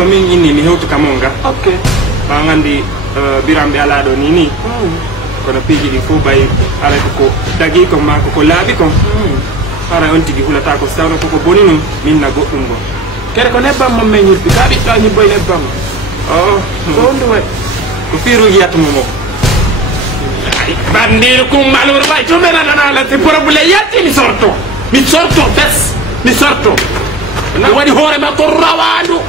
komin inni mi hewtu kamonga okay ba ngandi birambe ala do ni kono piji di fu bay ala ko dagi ko ma ko laabi ko ara on tigi hulata ko sawno ko boni non min na goddum go kere ko nebbam mo meñul bi ka bi ta ni boy nebbam ko ndu way ko firu yatu mo bandir kum malur bay to mena nana la te problème yatti mi sorto bes mi sorto na wadi hore ma ko rawandu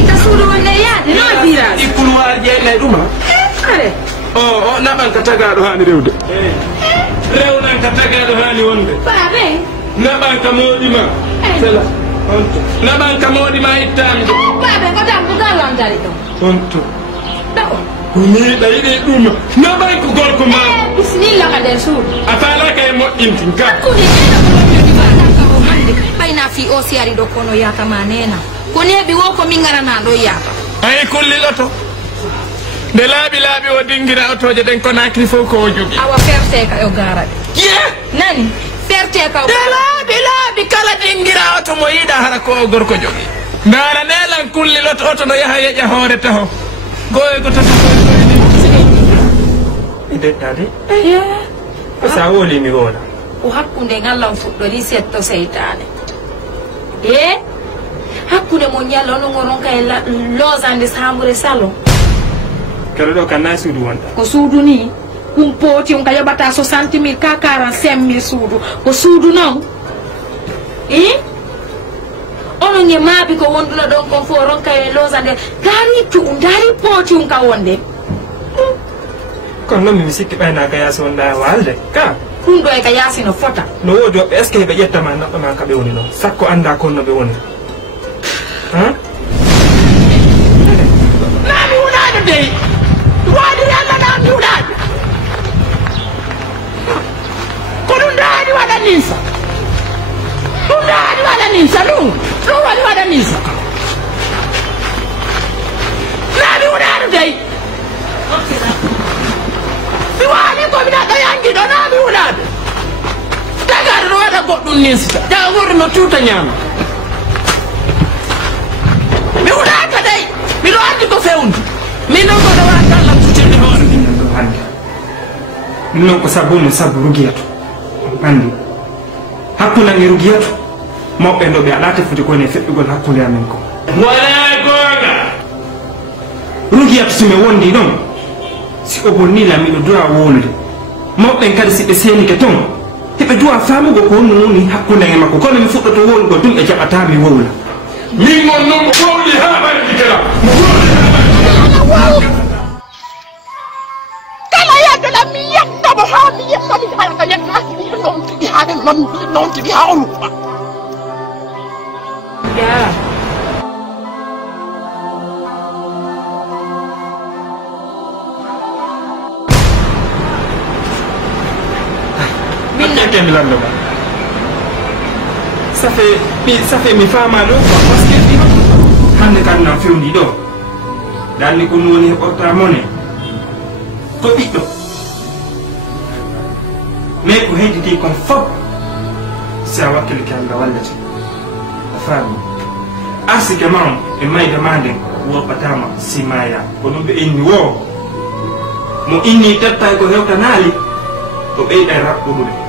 ita sudu wonde yaade no dira ikuluwar je lay duma are na ban ka taga do hani rewde rewnan ka taga do hani wonde bare na ban ka modi ma sala na ban ka modi ma ittamde babe ko dam ko galon dari to onto dako ni dai de duma na ban ko gorko ma bismillah ka der sudu afala kay mo intin ka ko ni ena ko ni bana ka o hande bayna fi o siari do kono yata manena ko nebi wo ko mingara na do yata ay kulli loto de laabi o dingira otoje den ko nakri fo ko jogi awa ferte ka o garade ye nani ferte ka de laabi kala dingira oto mo yida hara ko gorko jogi ndara nelan kulli loto oto no yaha yeja hore taho goye ko tata ide tade ko sa woli mi wona o hakkunde ngallam fuddori setto seytane hakkunde mo nyallo no ngoron kay lozande sambure salon kala do kan na suudu wonta ko suudu ni kum poti on kay bata 60.000 ka 45.000 suudu ko suudu non ono nge mabi ko wonduno don ko foron kay lozande dari poti on ka wonde kon non mi sikki bayna ka yaso nda walde ka kundo e ka yasino fota no wodo be eske be yetta ma no ma ka be woni no sakko anda kon no be woni nami wonade dey wadi yalla nami wonade ko dum daadi wada ninsa dum daadi wada ninsa dum wadi wada ninsa nami wonade dey mi wali ko mi nata yangi do nami wonade tagar do wada goddum ninsa jangor no tuta nyama mi wonade dey mi do andi ko fewndi mi non ko do wada lam tutinde hore hande non ko sabunu sabu rugiyatu andi hakkuna ngi rugiyatu mobbe do be alata futi ko ne feddugol hakkunde amen ko wala gonga rugiyatu sume wondi non si o bonni la mi do dura wonde mobbe kadi si be seni ke ton hebe duwa famugo ko noni hakkunde ngi makko kono mi fuddo to wongo dum e jabata mi wowla min mon non ko wowli ha bari dikela mo wowli ha bari kala yadde la mi yakka bo ha mi yakka mi hala ka yakka non ti ha non ti ha on ya minna kemilando ba ça fait mi fama do parce que hande kan na fewndi do dalni ko woni heɓorta mone ko ɓiɗɗo mais ko hedditi kon fof si a wakkile ke Allah wallete a faami arsike mam e maydama nden woɓɓatama si maya ko ɗum ɓe inni wo mo inni tettay ko hewtanaali o ɓeyɗa raɓɓuɗude